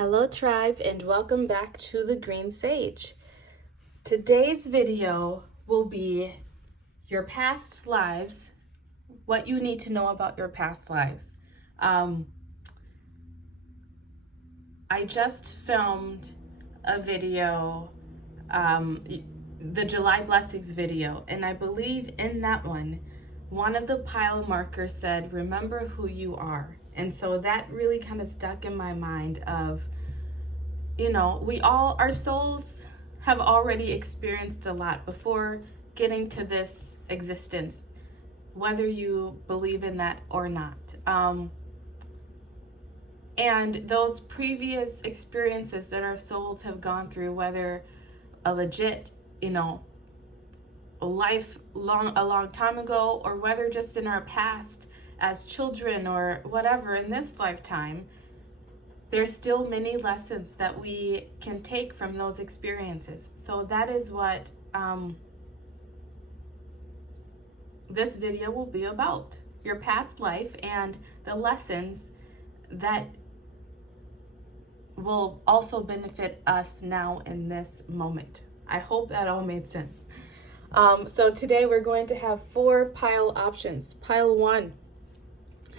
Hello tribe and welcome back to the Green Sage. Today's video will be your past lives, what you need to know about your past lives. I just filmed a video, the July Blessings video, and I believe in that one of the pile markers said, remember who you are. And so that really kind of stuck in my mind of, our souls have already experienced a lot before getting to this existence, whether you believe in that or not. And those previous experiences that our souls have gone through, whether a legit, a long time ago, or whether just in our past as children or whatever in this lifetime, there's still many lessons that we can take from those experiences. So that is what this video will be about. Your past life and the lessons that will also benefit us now in this moment. I hope that all made sense. So today we're going to have 4 pile options. Pile 1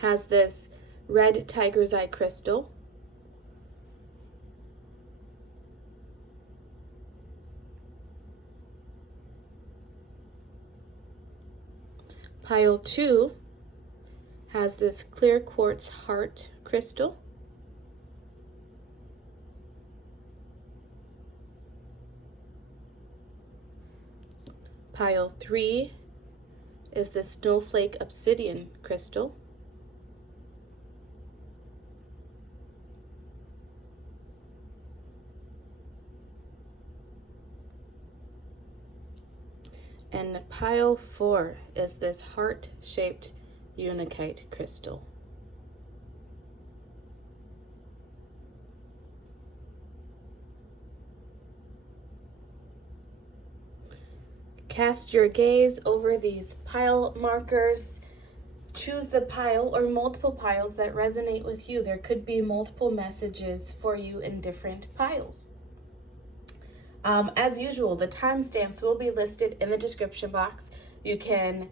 has this red tiger's eye crystal. Pile 2 has this clear quartz heart crystal. Pile 3 is the snowflake obsidian crystal. And pile 4 is this heart-shaped unakite crystal. Cast your gaze over these pile markers. Choose the pile or multiple piles that resonate with you. There could be multiple messages for you in different piles. As usual, the timestamps will be listed in the description box. You can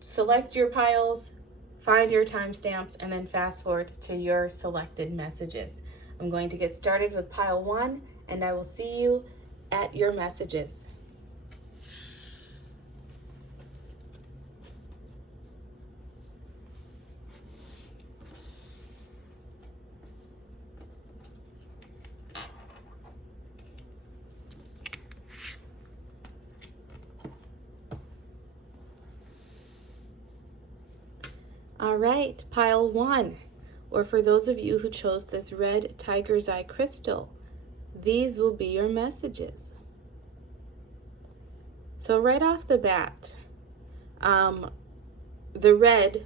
select your piles, find your timestamps, and then fast forward to your selected messages. I'm going to get started with pile 1, and I will see you at your messages. All right, pile 1, or for those of you who chose this red tiger's eye crystal, these will be your messages. So right off the bat, the red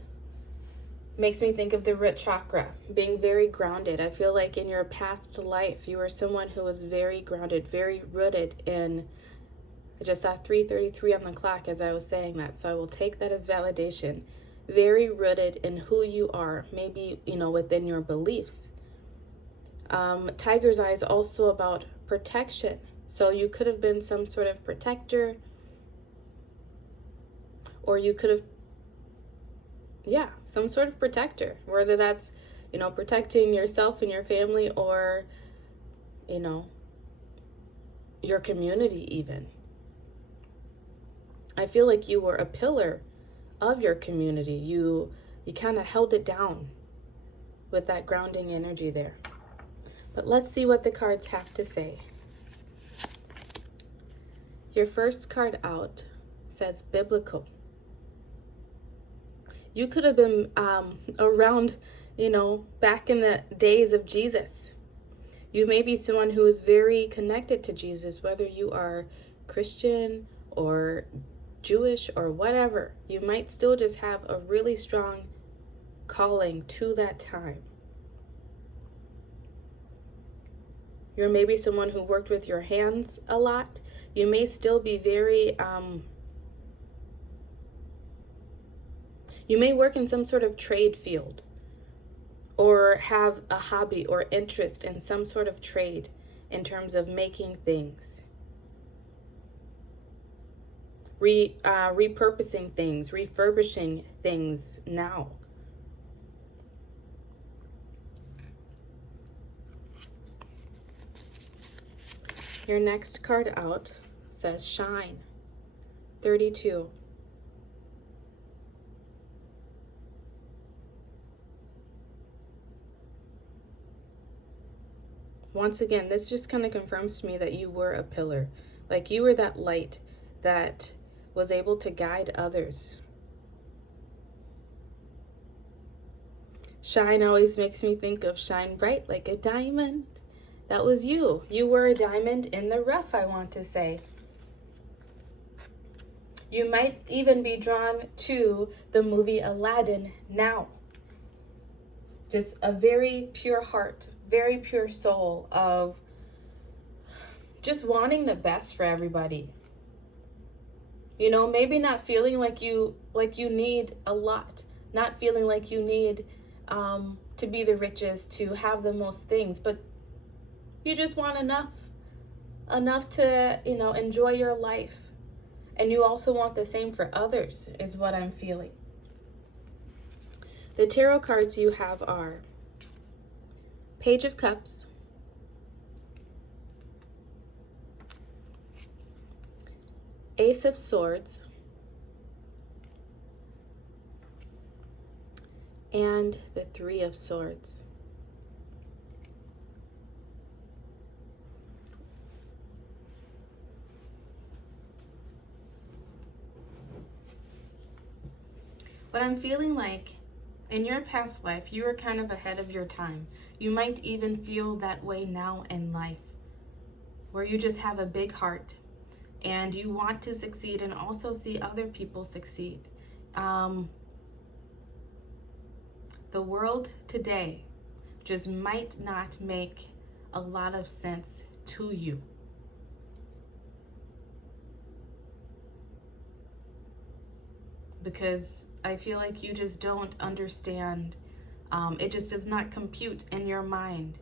makes me think of the root chakra, being very grounded. I feel like in your past life, you were someone who was very grounded, very rooted in, I just saw 3:33 on the clock as I was saying that, so I will take that as validation. Very rooted in who you are, maybe, within your beliefs. Tiger's eye is also about protection. So you could have been some sort of protector, or you could have, some sort of protector, whether that's, protecting yourself and your family, or, your community even. I feel like you were a pillar of your community. You kind of held it down with that grounding energy there. But let's see what the cards have to say. Your first card out says biblical. You could have been around, back in the days of Jesus. You may be someone who is very connected to Jesus, whether you are Christian or Jewish or whatever. You might still just have a really strong calling to that time. You're maybe someone who worked with your hands a lot. You may still be very, you may work in some sort of trade field, or have a hobby or interest in some sort of trade in terms of making things, repurposing things, refurbishing things now. Your next card out says Shine, 32. Once again, this just kind of confirms to me that you were a pillar. Like you were that light that was able to guide others. Shine always makes me think of shine bright like a diamond. That was you. You were a diamond in the rough, I want to say. You might even be drawn to the movie Aladdin now. Just a very pure heart, very pure soul of just wanting the best for everybody. You know, maybe not feeling like you need a lot, not feeling like you need to be the richest, to have the most things, but you just want enough to, enjoy your life. And you also want the same for others, is what I'm feeling. The tarot cards you have are Page of Cups, Ace of Swords, and the Three of Swords. But I'm feeling like in your past life, you were kind of ahead of your time. You might even feel that way now in life, where you just have a big heart and you want to succeed and also see other people succeed. The world today just might not make a lot of sense to you. Because I feel like you just don't understand. It just does not compute in your mind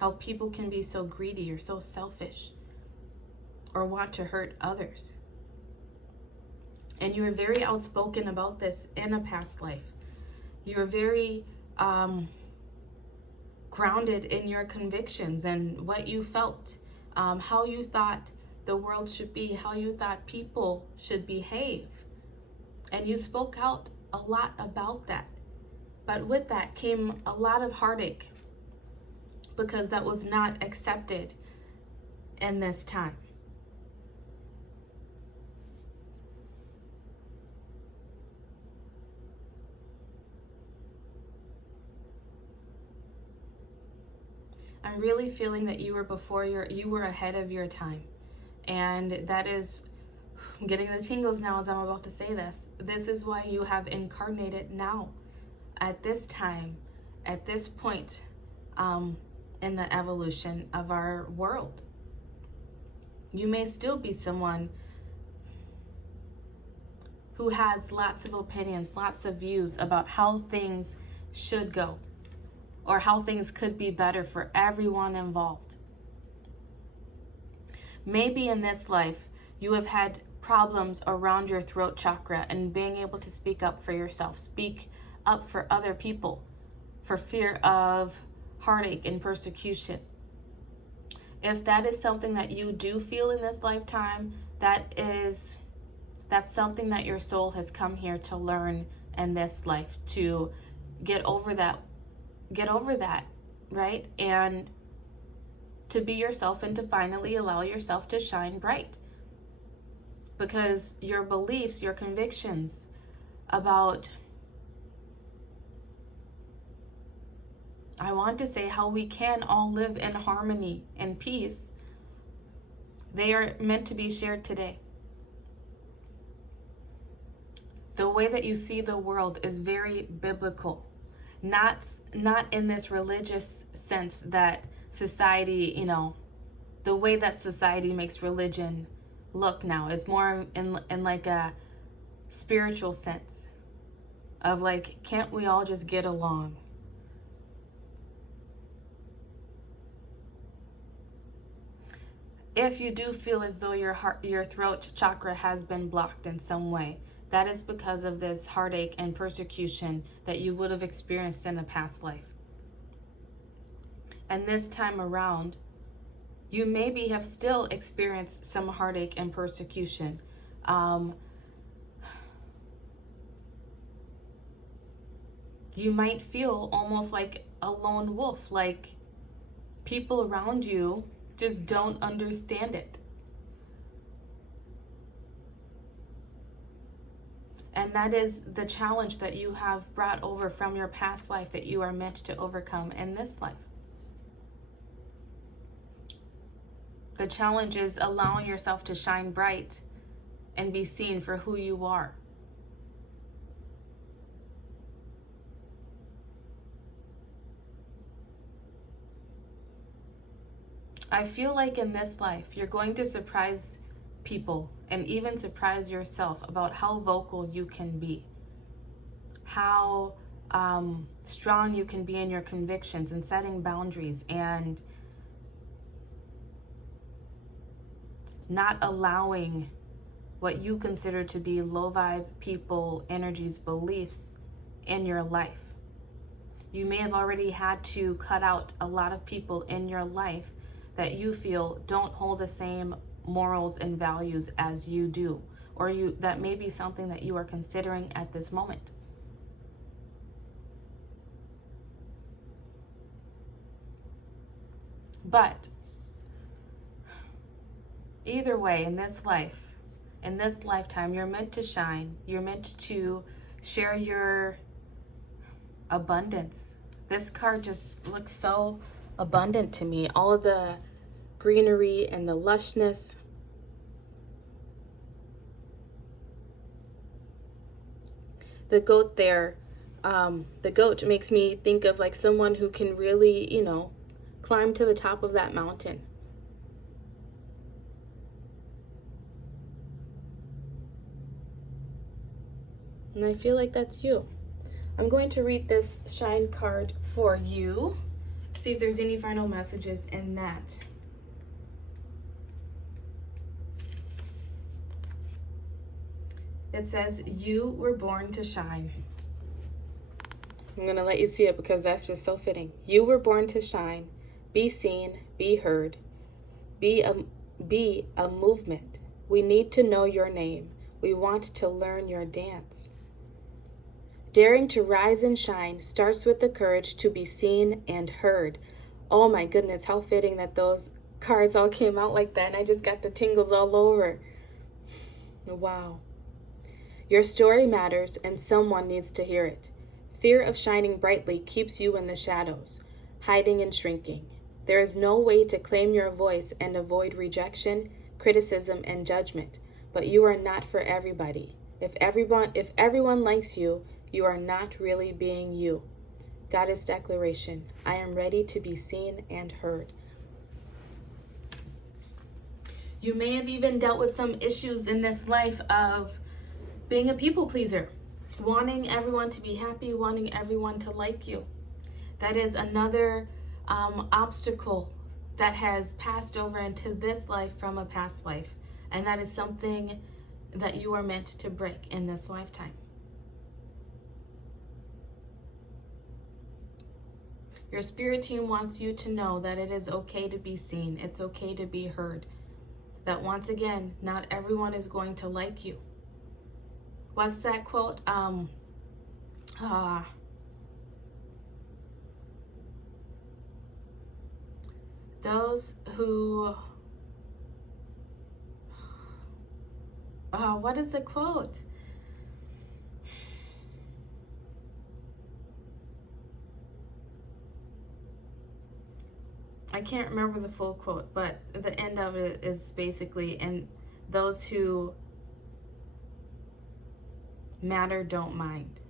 how people can be so greedy or so selfish or want to hurt others. And you were very outspoken about this in a past life. You were very grounded in your convictions and what you felt, how you thought the world should be, how you thought people should behave. And you spoke out a lot about that. But with that came a lot of heartache because that was not accepted in this time. I'm really feeling that you were ahead of your time. And that is, I'm getting the tingles now as I'm about to say this. This is why you have incarnated now, at this time, at this point in the evolution of our world. You may still be someone who has lots of opinions, lots of views about how things should go or how things could be better for everyone involved. Maybe in this life, you have had problems around your throat chakra and being able to speak up for yourself, speak up for other people, for fear of heartache and persecution. If that is something that you do feel in this lifetime, that's something that your soul has come here to learn in this life, to get over that, right? And to be yourself and to finally allow yourself to shine bright. Because your beliefs, your convictions about, I want to say, how we can all live in harmony and peace, they are meant to be shared today. The way that you see the world is very biblical. Not in this religious sense that society, the way that society makes religion look now is more in like a spiritual sense of like, can't we all just get along? If you do feel as though your throat chakra has been blocked in some way, that is because of this heartache and persecution that you would have experienced in a past life. And this time around, you maybe have still experienced some heartache and persecution. You might feel almost like a lone wolf, like people around you just don't understand it. And that is the challenge that you have brought over from your past life that you are meant to overcome in this life. The challenge is allowing yourself to shine bright and be seen for who you are. I feel like in this life, you're going to surprise people and even surprise yourself about how vocal you can be, how strong you can be in your convictions and setting boundaries and not allowing what you consider to be low vibe people, energies, beliefs in your life. You may have already had to cut out a lot of people in your life that you feel don't hold the same morals and values as you do, or that may be something that you are considering at this moment. But either way, in this life, in this lifetime, you're meant to shine. You're meant to share your abundance. This card just looks so abundant to me. All of the greenery and the lushness. The goat there, the goat makes me think of like someone who can really, climb to the top of that mountain. And I feel like that's you. I'm going to read this shine card for you. See if there's any final messages in that. It says, you were born to shine. I'm going to let you see it because that's just so fitting. You were born to shine. Be seen, be heard. Be a movement. We need to know your name. We want to learn your dance. Daring to rise and shine starts with the courage to be seen and heard. Oh my goodness, how fitting that those cards all came out like that, and I just got the tingles all over. Wow. Your story matters and someone needs to hear it. Fear of shining brightly keeps you in the shadows, hiding and shrinking. There is no way to claim your voice and avoid rejection, criticism, and judgment, but you are not for everybody. If everyone likes you, you are not really being you. Goddess declaration. I am ready to be seen and heard. You may have even dealt with some issues in this life of being a people pleaser, wanting everyone to be happy, wanting everyone to like you. That is another obstacle that has passed over into this life from a past life. And that is something that you are meant to break in this lifetime. Your spirit team wants you to know that it is okay to be seen. It's okay to be heard. That once again, not everyone is going to like you. What's that quote? Those who... what is the quote? I can't remember the full quote, but the end of it is basically, and those who matter don't mind.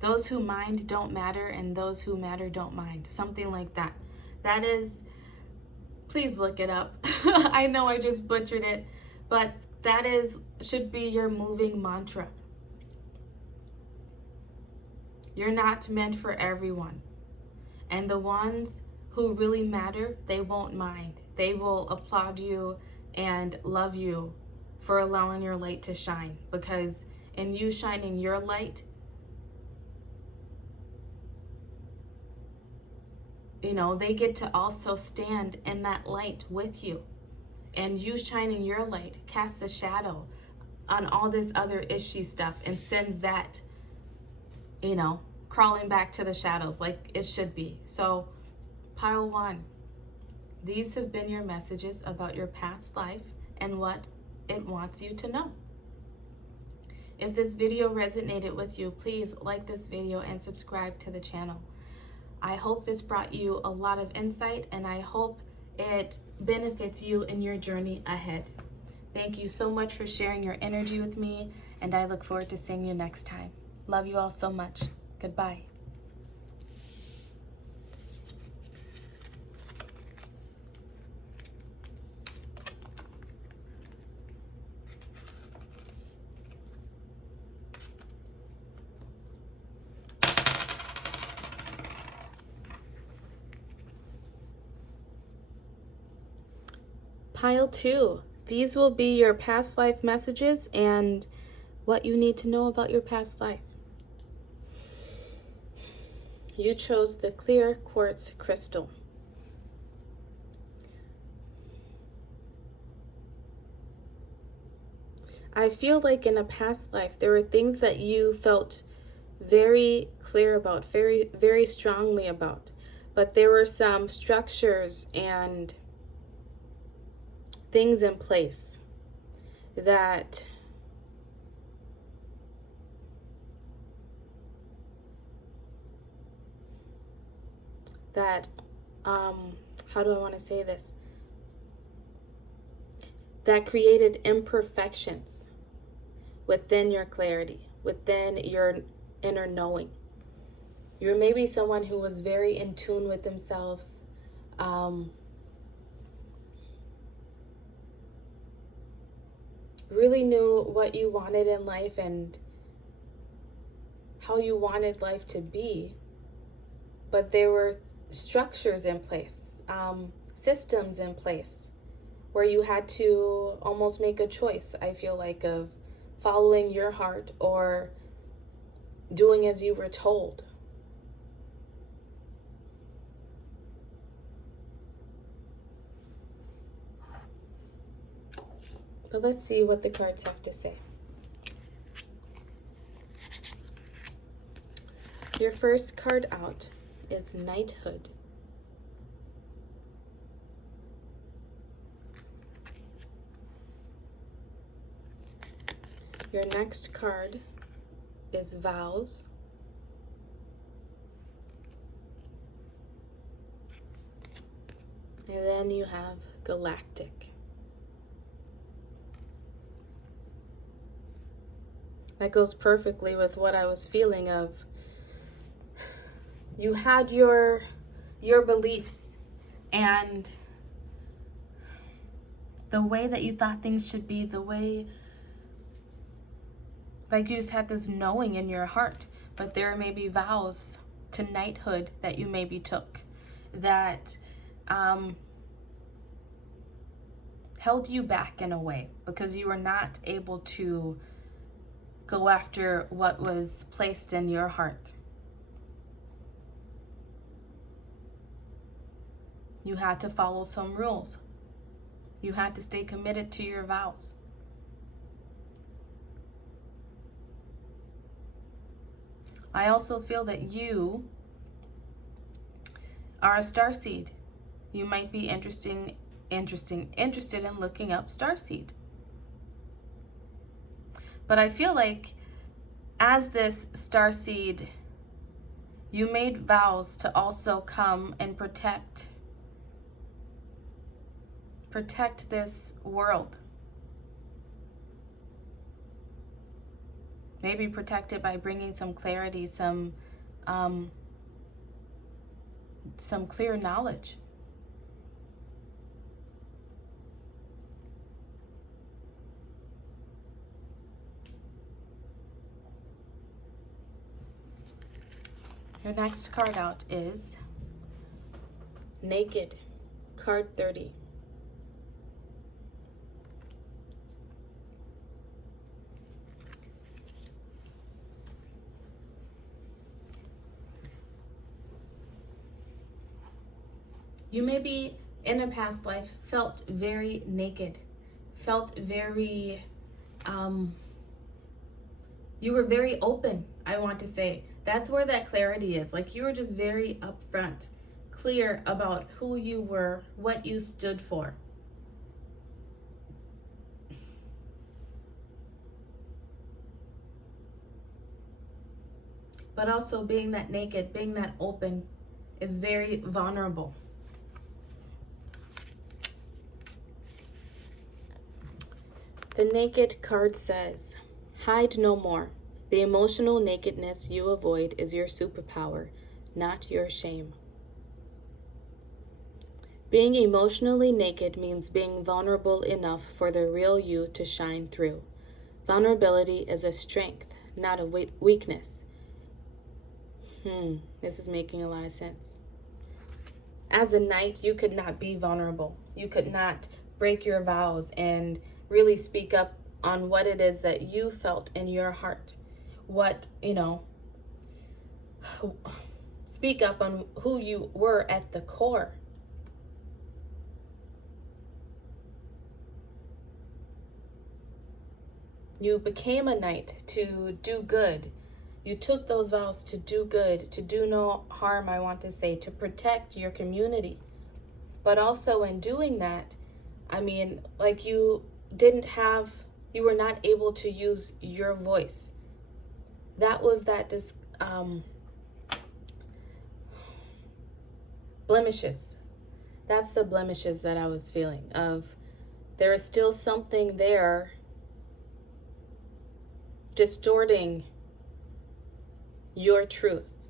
Those who mind don't matter, and those who matter don't mind. Something like that. That is, please look it up. I know I just butchered it, but That should be your moving mantra. You're not meant for everyone. And the ones who really matter, they won't mind. They will applaud you and love you for allowing your light to shine. Because in you shining your light, they get to also stand in that light with you. And you shining your light casts a shadow on all this other ishy stuff and sends that, crawling back to the shadows like it should be. So, pile 1. These have been your messages about your past life and what it wants you to know. If this video resonated with you, please like this video and subscribe to the channel. I hope this brought you a lot of insight, and I hope it benefits you in your journey ahead. Thank you so much for sharing your energy with me, and I look forward to seeing you next time. Love you all so much. Goodbye. Pile 2. These will be your past life messages and what you need to know about your past life. You chose the clear quartz crystal. I feel like in a past life, there were things that you felt very clear about, very, very strongly about. But there were some structures and things in place that how do I want to say this? That created imperfections within your clarity, within your inner knowing. You're maybe someone who was very in tune with themselves, really knew what you wanted in life and how you wanted life to be, but there were structures in place, systems in place, where you had to almost make a choice, I feel like, of following your heart or doing as you were told. But let's see what the cards have to say. Your first card out is Knighthood. Your next card is Vows. And then you have Galactic. That goes perfectly with what I was feeling of. You had your beliefs and the way that you thought things should be, the way, like you just had this knowing in your heart, but there may be vows to knighthood that you maybe took that held you back in a way because you were not able to go after what was placed in your heart. You had to follow some rules. You had to stay committed to your vows. I also feel that you are a starseed. You might be interested in looking up starseed. But I feel like as this starseed, you made vows to also come and protect this world. Maybe protect it by bringing some clarity, some clear knowledge. Your next card out is Naked, card 30. You maybe in a past life felt very naked, felt very, you were very open, I want to say. That's where that clarity is. Like you were just very upfront, clear about who you were, what you stood for. But also being that naked, being that open is very vulnerable. The Naked card says, hide no more. The emotional nakedness you avoid is your superpower, not your shame. Being emotionally naked means being vulnerable enough for the real you to shine through. Vulnerability is a strength, not a weakness. This is making a lot of sense. As a knight, you could not be vulnerable. You could not break your vows and really speak up on what it is that you felt in your heart. Speak up on who you were at the core. You became a knight to do good. You took those vows to do good, to do no harm, I want to say, to protect your community. But also in doing that, you were not able to use your voice. That was blemishes. That's the blemishes that I was feeling of. There is still something there distorting your truth.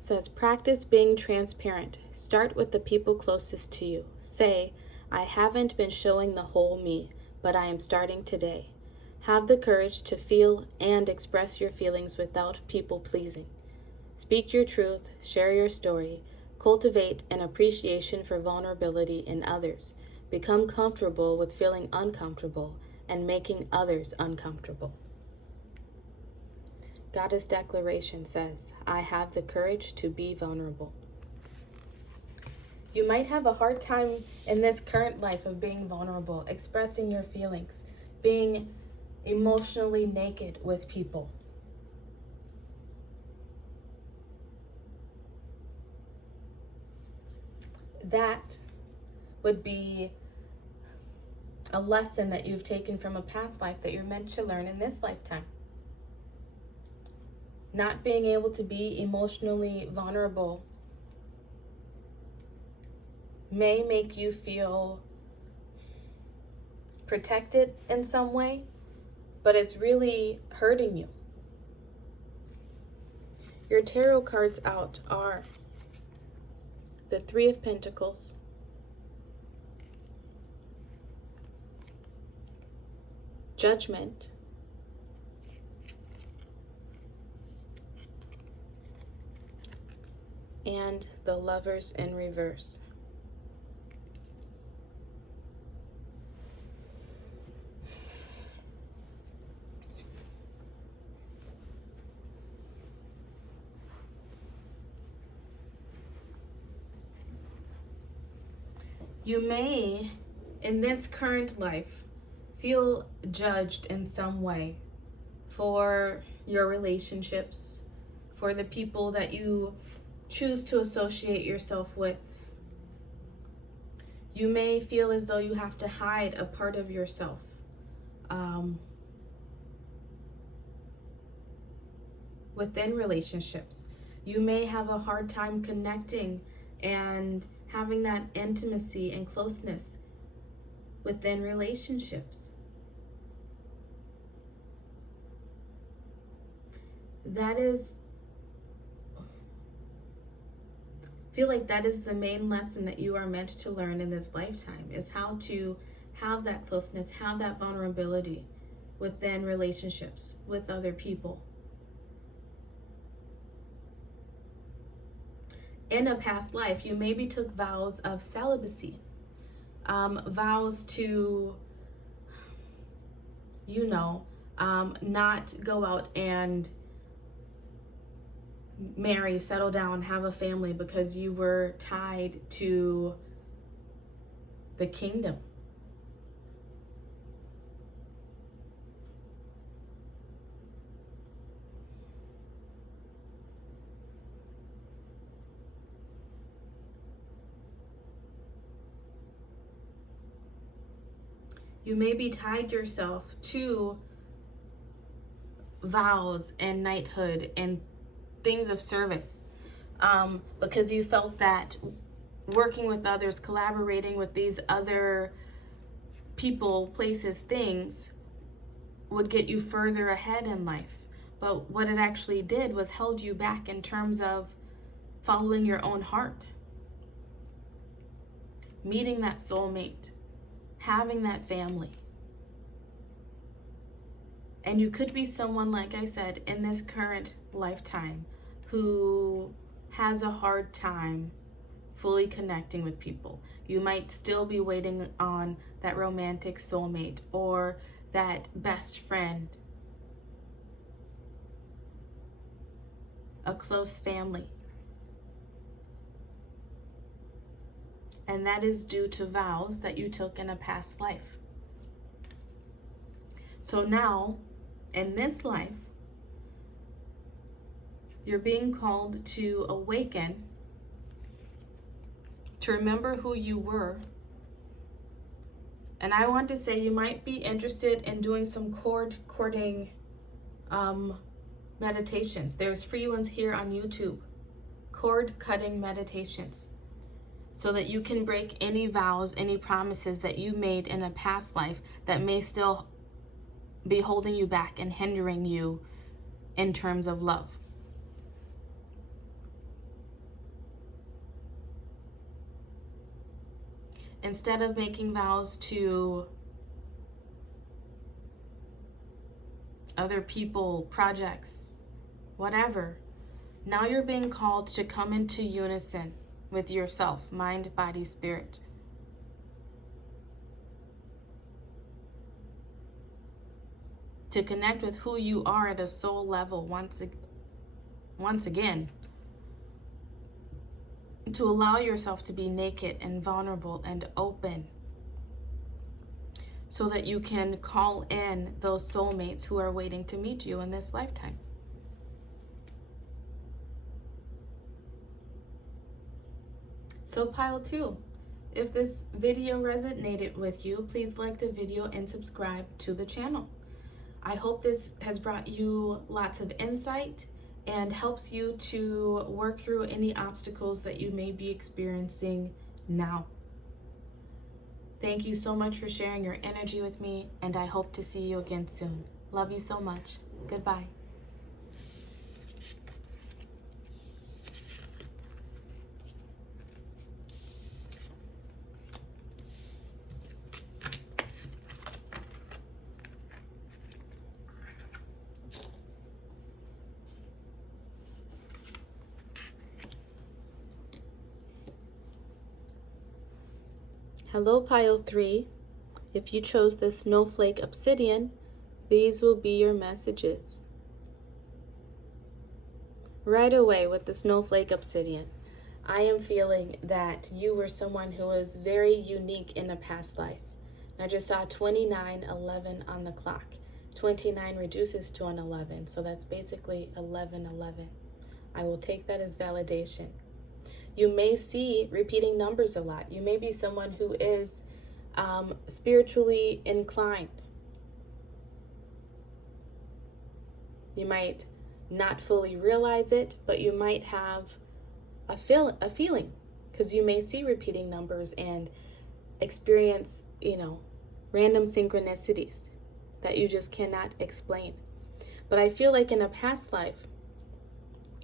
It says, practice being transparent. Start with the people closest to you. Say, I haven't been showing the whole me, but I am starting today. Have the courage to feel and express your feelings without people pleasing. Speak your truth, share your story, cultivate an appreciation for vulnerability in others. Become comfortable with feeling uncomfortable and making others uncomfortable. Goddess Declaration says, I have the courage to be vulnerable. You might have a hard time in this current life of being vulnerable, expressing your feelings, being emotionally naked with people. That would be a lesson that you've taken from a past life that you're meant to learn in this lifetime. Not being able to be emotionally vulnerable may make you feel protected in some way, but it's really hurting you. Your tarot cards out are the Three of Pentacles, Judgment, and the Lovers in reverse. You may, in this current life, feel judged in some way for your relationships, for the people that you choose to associate yourself with. You may feel as though you have to hide a part of yourself. Within relationships. You may have a hard time connecting and having that intimacy and closeness within relationships. I feel like that is the main lesson that you are meant to learn in this lifetime, is how to have that closeness, have that vulnerability within relationships with other people. In a past life, you maybe took vows of celibacy, vows to, not go out and marry, settle down, have a family because you were tied to the kingdom. You maybe tied yourself to vows and knighthood and things of service, because you felt that working with others, collaborating with these other people, places, things would get you further ahead in life. But what it actually did was held you back in terms of following your own heart, meeting that soulmate, having that family. And you could be someone, like I said, in this current lifetime who has a hard time fully connecting with people. You might still be waiting on that romantic soulmate or that best friend, a close family. And that is due to vows that you took in a past life. So now, in this life, you're being called to awaken, to remember who you were. And I want to say you might be interested in doing some cording meditations. There's free ones here on YouTube, cord cutting meditations, so that you can break any vows, any promises that you made in a past life that may still be holding you back and hindering you in terms of love. Instead of making vows to other people, projects, whatever, now you're being called to come into unison with yourself, mind, body, spirit. To connect with who you are at a soul level once again. To allow yourself to be naked and vulnerable and open, so that you can call in those soulmates who are waiting to meet you in this lifetime. So pile 2, if this video resonated with you, please like the video and subscribe to the channel. I hope this has brought you lots of insight and helps you to work through any obstacles that you may be experiencing now. Thank you so much for sharing your energy with me, and I hope to see you again soon. Love you so much. Goodbye. Hello, pile 3. If you chose the snowflake obsidian, these will be your messages. Right away with the snowflake obsidian, I am feeling that you were someone who was very unique in a past life. I just saw 2911 on the clock. 29 reduces to an 11, so that's basically 1111. I will take that as validation. You may see repeating numbers a lot. You may be someone who is spiritually inclined. You might not fully realize it, but you might have a feeling, because you may see repeating numbers and experience, random synchronicities that you just cannot explain. But I feel like in a past life,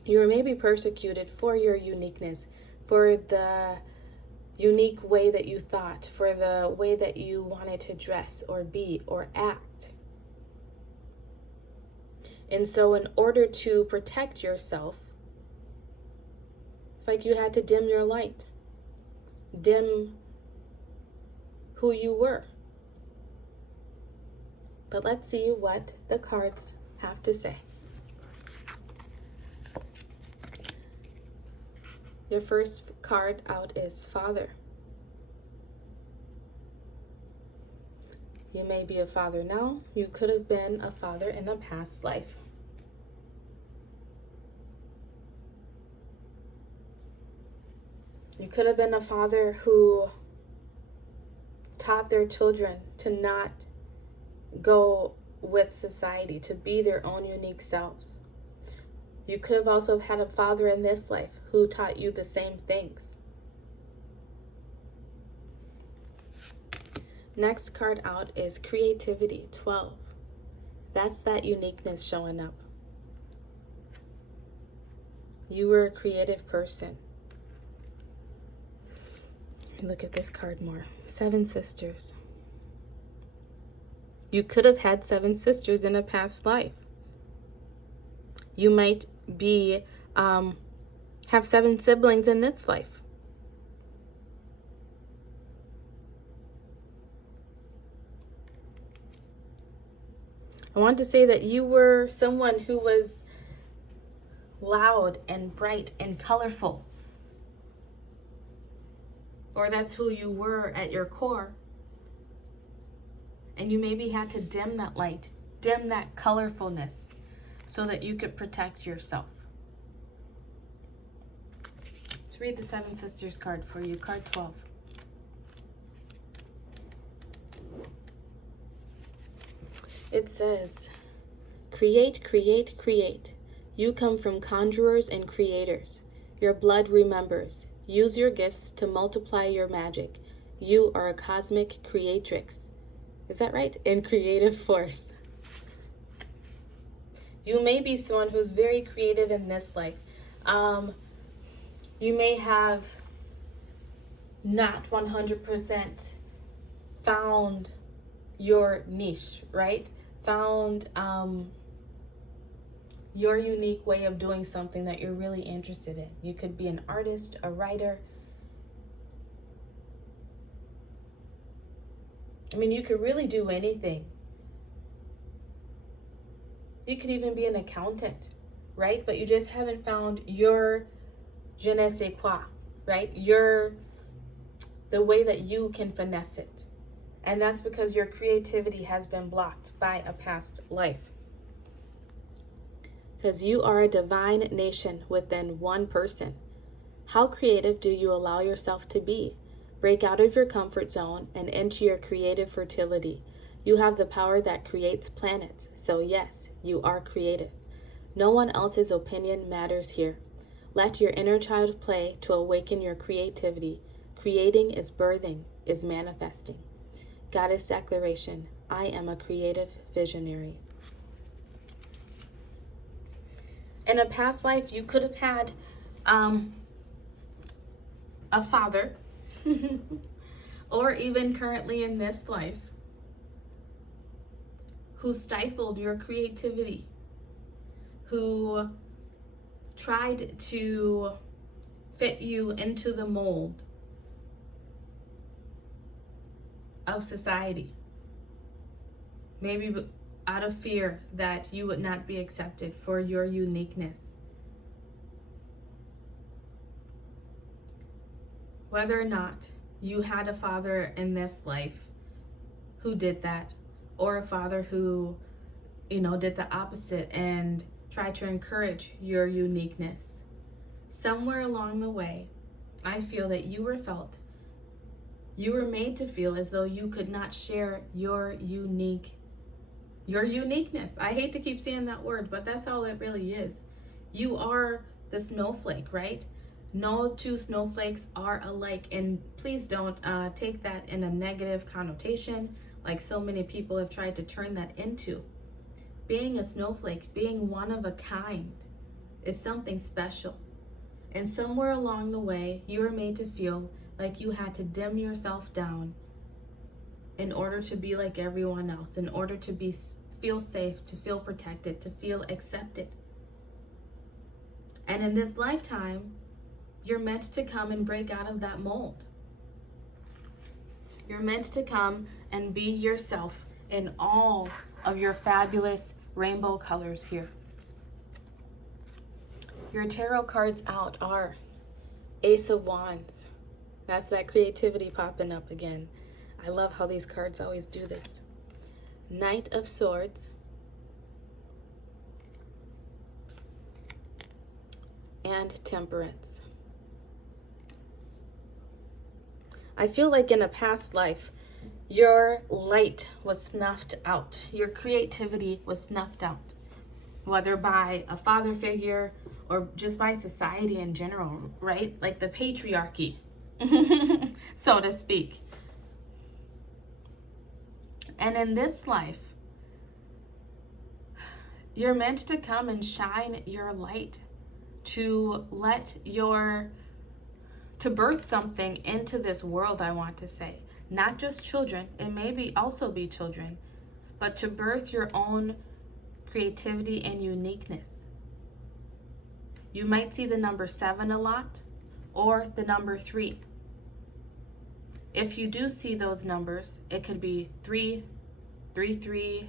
you were maybe persecuted for your uniqueness, for the unique way that you thought, for the way that you wanted to dress or be or act. And so in order to protect yourself, it's like you had to dim your light, dim who you were. But let's see what the cards have to say. Your first card out is Father. You may be a father now. You could have been a father in a past life. You could have been a father who taught their children to not go with society, to be their own unique selves. You could have also had a father in this life who taught you the same things. Next card out is Creativity, 12. That's that uniqueness showing up. You were a creative person. Look at this card more. 7 sisters. You could have had 7 sisters in a past life. You might be have 7 siblings in this life. I want to say that you were someone who was loud and bright and colorful. Or that's who you were at your core. And you maybe had to dim that light, dim that colorfulness, so that you could protect yourself. Let's read the 7 Sisters card for you, card 12. It says, create, create, create. You come from conjurers and creators. Your blood remembers. Use your gifts to multiply your magic. You are a cosmic creatrix. Is that right? And creative force. You may be someone who's very creative in this life. You may have not 100% found your niche, right? Found your unique way of doing something that you're really interested in. You could be an artist, a writer. I mean, you could really do anything. You could even be an accountant, right? But you just haven't found your je ne sais quoi, right? The way that you can finesse it. And that's because your creativity has been blocked by a past life. Because you are a divine nation within one person. How creative do you allow yourself to be? Break out of your comfort zone and into your creative fertility. You have the power that creates planets. So yes, you are creative. No one else's opinion matters here. Let your inner child play to awaken your creativity. Creating is birthing, is manifesting. Goddess declaration, I am a creative visionary. In a past life, you could have had a father, or even currently in this life, who stifled your creativity, who tried to fit you into the mold of society. Maybe out of fear that you would not be accepted for your uniqueness. Whether or not you had a father in this life who did that, or a father who, did the opposite and tried to encourage your uniqueness, somewhere along the way, I feel that you were made to feel as though you could not share your uniqueness. I hate to keep saying that word, but that's all it really is. You are the snowflake, right? No 2 snowflakes are alike. And please don't take that in a negative connotation, like so many people have tried to turn that into. Being a snowflake, being one of a kind, is something special. And somewhere along the way, you are made to feel like you had to dim yourself down in order to be like everyone else, in order to feel safe, to feel protected, to feel accepted. And in this lifetime, you're meant to come and break out of that mold. You're meant to come and be yourself in all of your fabulous rainbow colors here. Your tarot cards out are Ace of Wands. That's that creativity popping up again. I love how these cards always do this. Knight of Swords. And Temperance. I feel like in a past life, your light was snuffed out. Your creativity was snuffed out. Whether by a father figure or just by society in general, right? Like the patriarchy, so to speak. And in this life, you're meant to come and shine your light, to to birth something into this world, I want to say. Not just children, it may also be children, but to birth your own creativity and uniqueness. You might see the number 7 a lot, or the number 3. If you do see those numbers, it could be 3, 3, 3,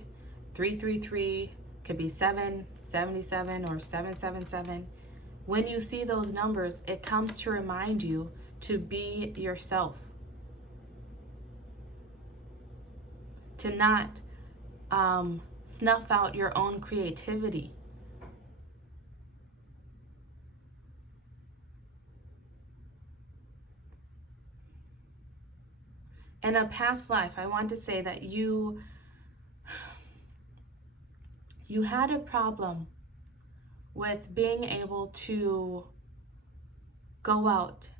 3, 3, 3, could be 7, 77, or 777. When you see those numbers, it comes to remind you to be yourself. To not snuff out your own creativity. In a past life, I want to say that you had a problem with being able to go out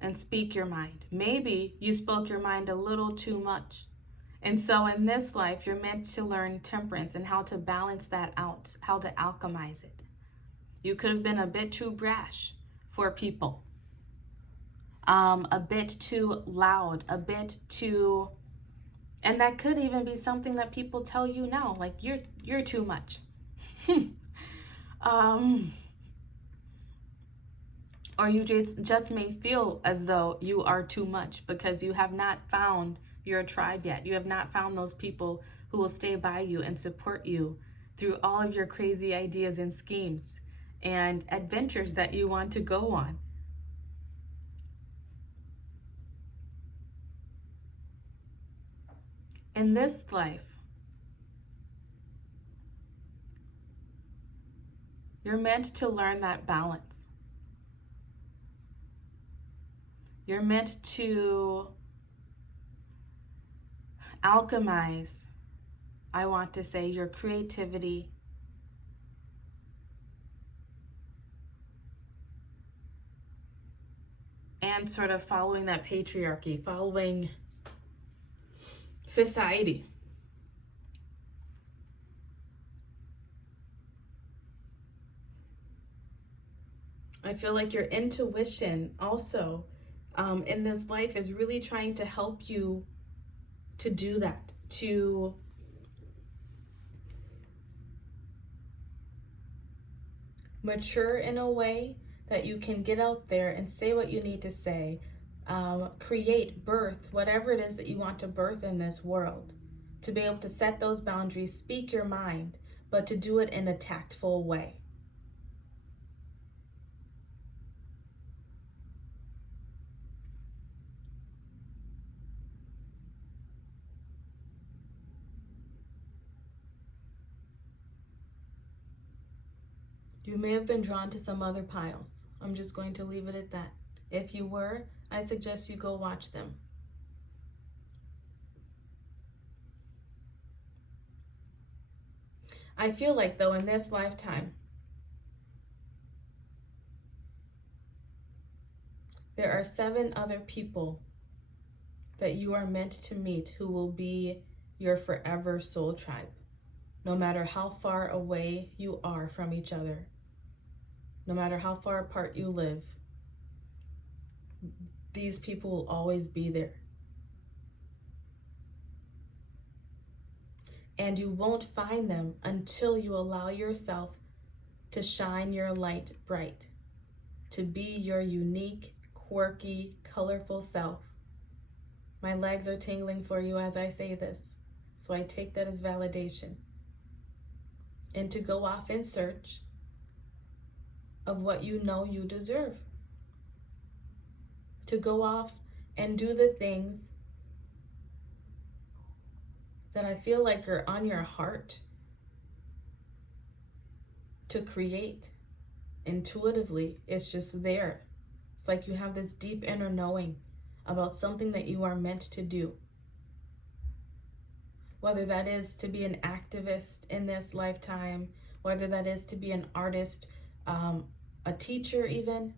and speak your mind. Maybe you spoke your mind a little too much. And so in this life, you're meant to learn temperance and how to balance that out, how to alchemize it. You could have been a bit too brash for people, a bit too loud, a bit too, and that could even be something that people tell you now, like you're too much. Or you just may feel as though you are too much because you have not found your tribe yet. You have not found those people who will stay by you and support you through all of your crazy ideas and schemes and adventures that you want to go on. In this life, you're meant to learn that balance. You're meant to alchemize, I want to say, your creativity and sort of following that patriarchy, following society. I feel like your intuition also in this life is really trying to help you to do that, to mature in a way that you can get out there and say what you need to say, create, birth, whatever it is that you want to birth in this world, to be able to set those boundaries, speak your mind, but to do it in a tactful way. You may have been drawn to some other piles. I'm just going to leave it at that. If you were, I suggest you go watch them. I feel like, though, in this lifetime, there are 7 other people that you are meant to meet who will be your forever soul tribe, no matter how far away you are from each other, no matter how far apart you live. these people will always be there. And you won't find them until you allow yourself to shine your light bright, to be your unique, quirky, colorful self. My legs are tingling for you as I say this, so I take that as validation. And to go off in search of what you know you deserve. To go off and do the things that I feel like are on your heart to create. Intuitively, it's just there. It's like you have this deep inner knowing about something that you are meant to do. Whether that is to be an activist in this lifetime, whether that is to be an artist, a teacher even,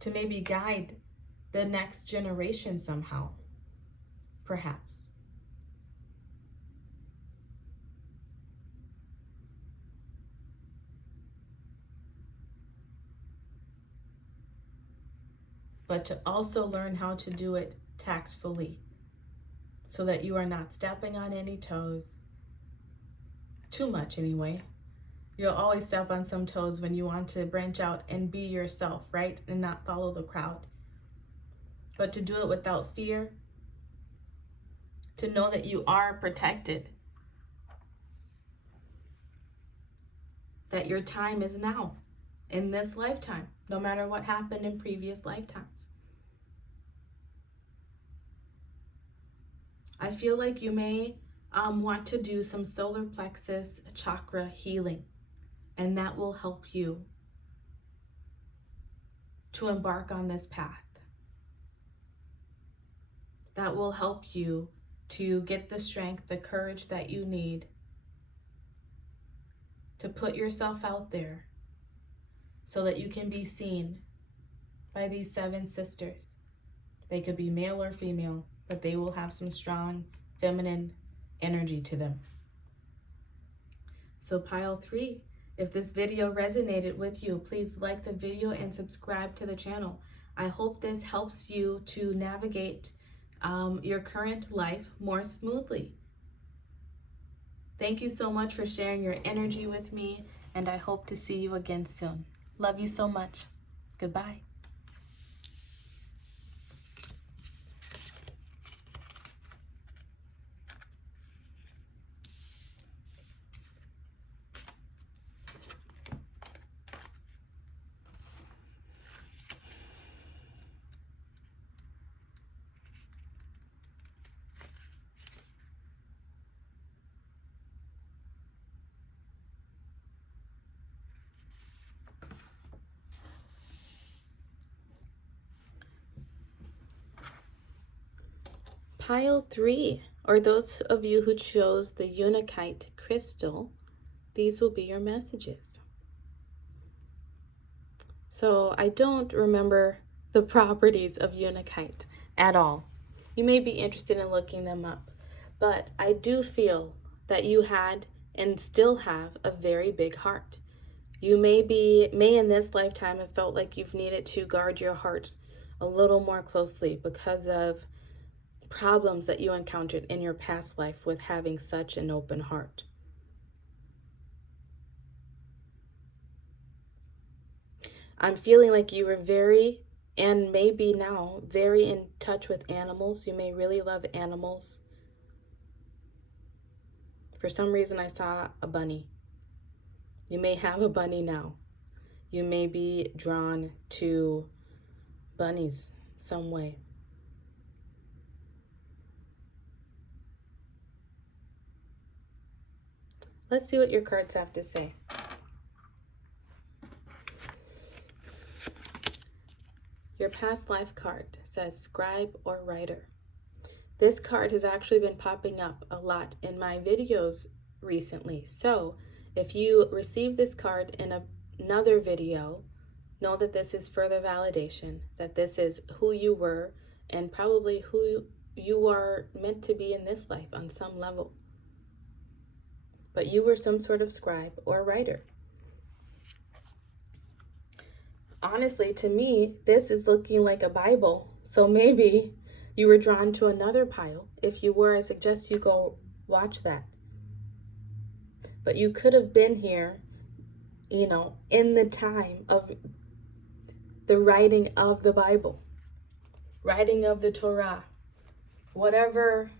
to maybe guide the next generation somehow, perhaps. But to also learn how to do it tactfully so that you are not stepping on any toes, too much anyway. You'll always step on some toes when you want to branch out and be yourself, right? And not follow the crowd. But to do it without fear, to know that you are protected, that your time is now, in this lifetime, no matter what happened in previous lifetimes. I feel like you may want to do some solar plexus chakra healing, and that will help you to embark on this path. That will help you to get the strength, the courage that you need to put yourself out there so that you can be seen by these 7 sisters. They could be male or female, but they will have some strong feminine energy to them. So pile 3, if this video resonated with you, please like the video and subscribe to the channel. I hope this helps you to navigate your current life more smoothly. Thank you so much for sharing your energy with me, and I hope to see you again soon. Love you so much. Goodbye. Pile 3, or those of you who chose the Untitled crystal, these will be your messages. So I don't remember the properties of Untitled at all. You may be interested in looking them up, but I do feel that you had and still have a very big heart. You may in this lifetime have felt like you've needed to guard your heart a little more closely because of problems that you encountered in your past life with having such an open heart. I'm feeling like you were very, and maybe now, very in touch with animals. You may really love animals. For some reason, I saw a bunny. You may have a bunny now. You may be drawn to bunnies some way. Let's see what your cards have to say. Your past life card says scribe or writer. This card has actually been popping up a lot in my videos recently. So if you receive this card in another video, know that this is further validation, that this is who you were and probably who you are meant to be in this life on some level. But you were some sort of scribe or writer. honestly, to me, this is looking like a Bible. So maybe you were drawn to another pile. If you were, I suggest you go watch that. But you could have been here, in the time of the writing of the Bible, writing of the Torah, whatever,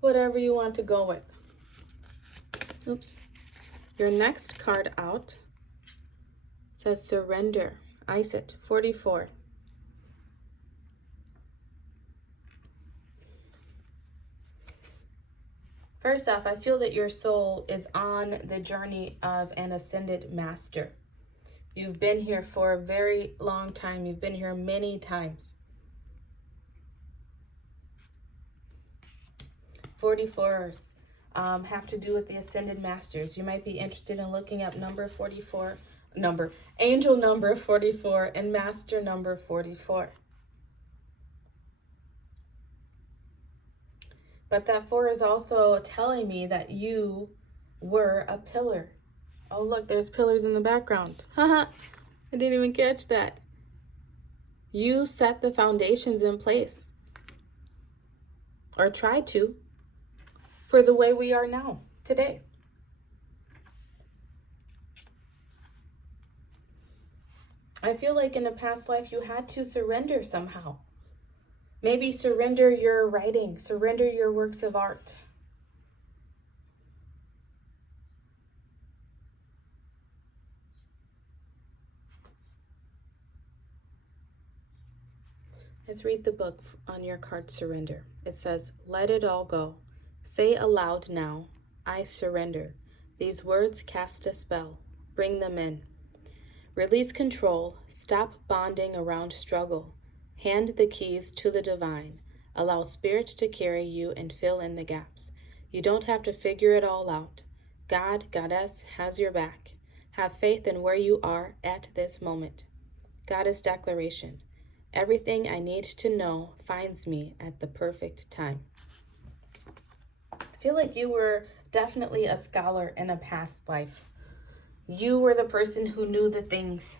whatever you want to go with. Oops. Your next card out says surrender. Ice it. 44. First off, I feel that your soul is on the journey of an ascended master. You've been here for a very long time. You've been here many times. 44s have to do with the ascended masters. You might be interested in looking up angel number 44 and master number 44. But that 4 is also telling me that you were a pillar. Oh, look, there's pillars in the background. Haha, I didn't even catch that. You set the foundations in place, or tried to, for the way we are now, today. I feel like in a past life you had to surrender somehow. Maybe surrender your writing, surrender your works of art. Let's read the book on your card, Surrender. It says, let it all go. Say aloud now, I surrender. These words cast a spell. Bring them in. Release control. Stop bonding around struggle. Hand the keys to the divine. Allow spirit to carry you and fill in the gaps. You don't have to figure it all out. God, Goddess, has your back. Have faith in where you are at this moment. Goddess declaration. Everything I need to know finds me at the perfect time. I feel like you were definitely a scholar in a past life. You were the person who knew the things.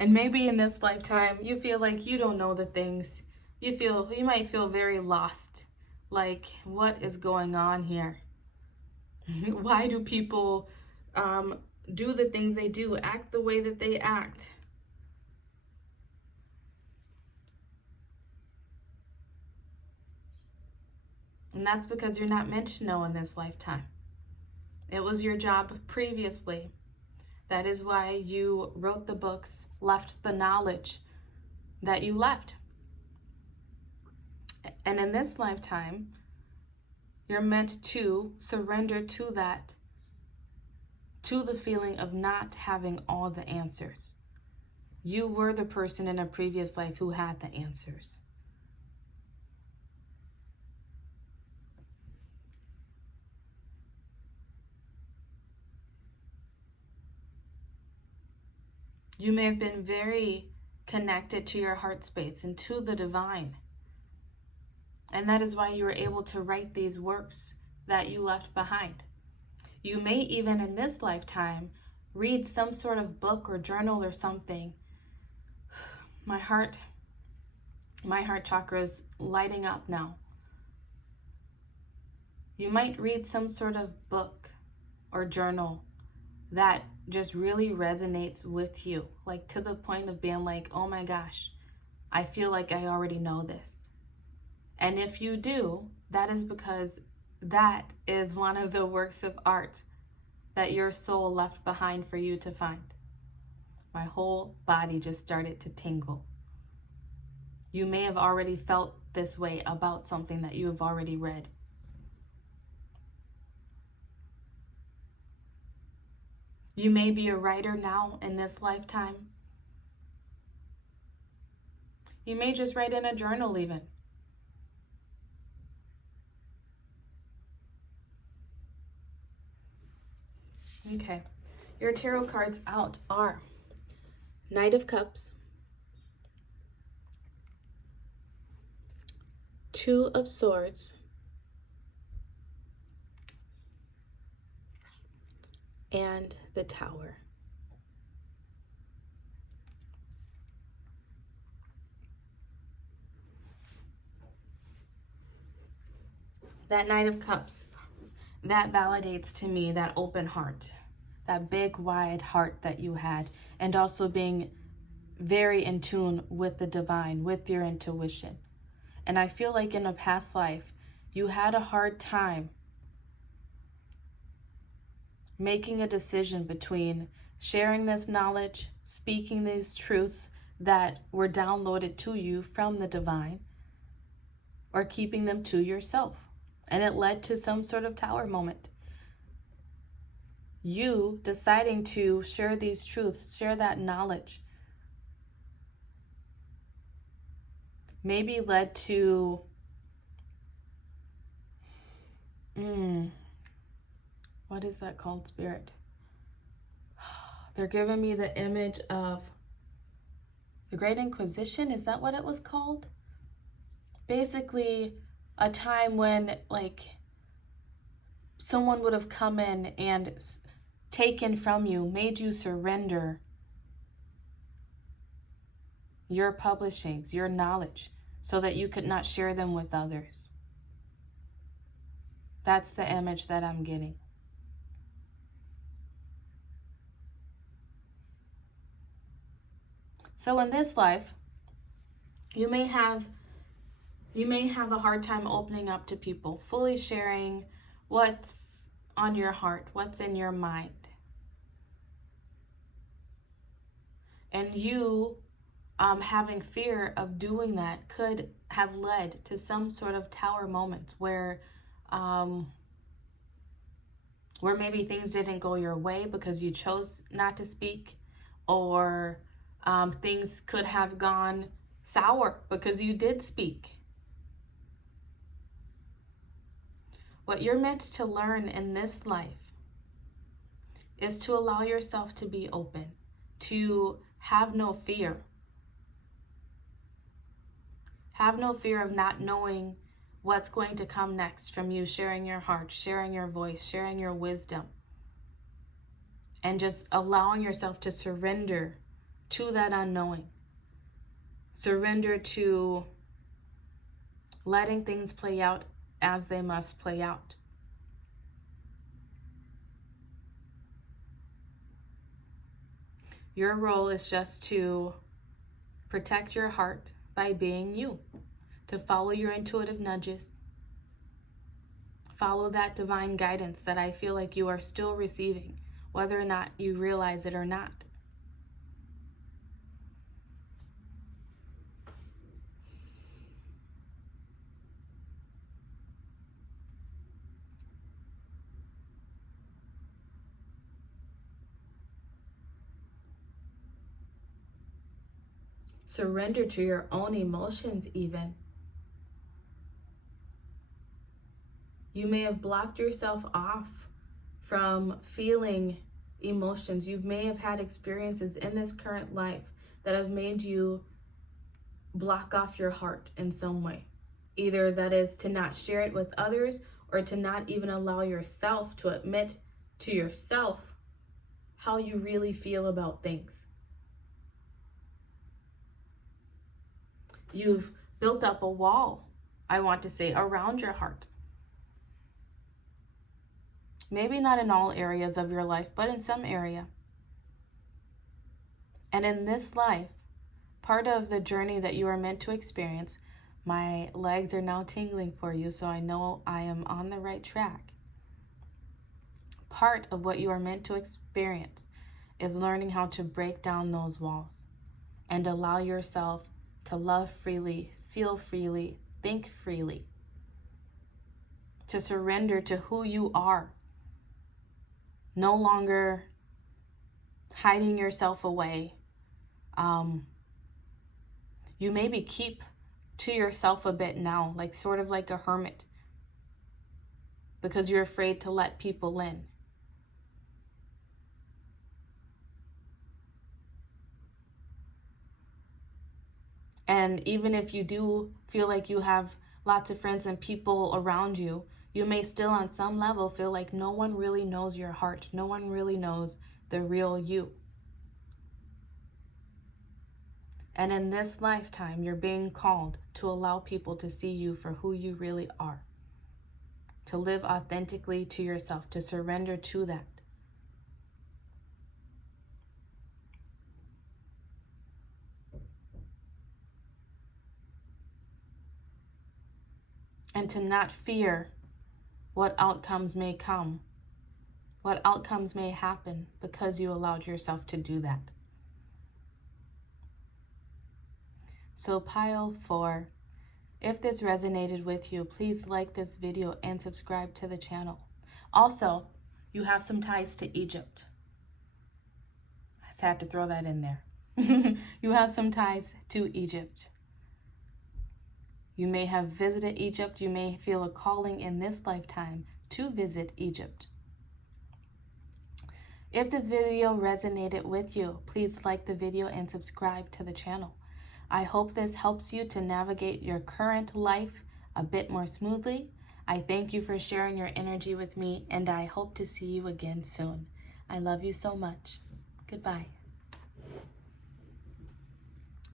And maybe in this lifetime, you feel like you don't know the things. You might feel very lost. Like, what is going on here? Why do people do the things they do, act the way that they act? And that's because you're not meant to know in this lifetime. It was your job previously. That is why you wrote the books, left the knowledge that you left. And in this lifetime, you're meant to surrender to that, to the feeling of not having all the answers. You were the person in a previous life who had the answers. You may have been very connected to your heart space and to the divine. And that is why you were able to write these works that you left behind. You may even in this lifetime read some sort of book or journal or something. My heart chakra is lighting up now. You might read some sort of book or journal that just really resonates with you, like to the point of being like, oh my gosh, I feel like I already know this. And if you do, that is because that is one of the works of art that your soul left behind for you to find. My whole body just started to tingle. You may have already felt this way about something that you have already read. You may be a writer now in this lifetime. You may just write in a journal even. Okay, your tarot cards out are Knight of Cups, Two of Swords, and the Tower. That Knight of Cups, that validates to me that open heart, that big, wide heart that you had, and also being very in tune with the divine, with your intuition. And I feel like in a past life, you had a hard time making a decision between sharing this knowledge, speaking these truths that were downloaded to you from the divine, or keeping them to yourself. And it led to some sort of tower moment. You deciding to share these truths, share that knowledge, maybe led to what is that called, Spirit? They're giving me the image of the Great Inquisition. Is that what it was called? Basically, a time when like someone would have come in and taken from you, made you surrender your publishings, your knowledge, so that you could not share them with others. That's the image that I'm getting. So in this life, you may have a hard time opening up to people, fully sharing what's on your heart, what's in your mind. And you having fear of doing that could have led to some sort of tower moment where maybe things didn't go your way because you chose not to speak, or things could have gone sour because you did speak. What you're meant to learn in this life is to allow yourself to be open, to have no fear. Have no fear of not knowing what's going to come next from you sharing your heart, sharing your voice, sharing your wisdom, and just allowing yourself to surrender to that unknowing. Surrender to letting things play out as they must play out. Your role is just to protect your heart by being you, to follow your intuitive nudges, follow that divine guidance that I feel like you are still receiving, whether or not you realize it or not. Surrender to your own emotions even. You may have blocked yourself off from feeling emotions. You may have had experiences in this current life that have made you block off your heart in some way. Either that is to not share it with others, or to not even allow yourself to admit to yourself how you really feel about things. You've built up a wall, I want to say, around your heart. Maybe not in all areas of your life, but in some area. And in this life, part of the journey that you are meant to experience, my legs are now tingling for you, so I know I am on the right track. Part of what you are meant to experience is learning how to break down those walls and allow yourself to love freely, feel freely, think freely, to surrender to who you are. No longer hiding yourself away. You maybe keep to yourself a bit now, like sort of like a hermit, because you're afraid to let people in. And even if you do feel like you have lots of friends and people around you, you may still on some level feel like no one really knows your heart. No one really knows the real you. And in this lifetime, you're being called to allow people to see you for who you really are. to live authentically to yourself, to surrender to that. And to not fear what outcomes may come, what outcomes may happen because you allowed yourself to do that. So pile 4, if this resonated with you, please like this video and subscribe to the channel. Also, you have some ties to Egypt. I just had to throw that in there. You have some ties to Egypt. You may have visited Egypt. You may feel a calling in this lifetime to visit Egypt. If this video resonated with you, please like the video and subscribe to the channel. I hope this helps you to navigate your current life a bit more smoothly. I thank you for sharing your energy with me, and I hope to see you again soon. I love you so much. Goodbye.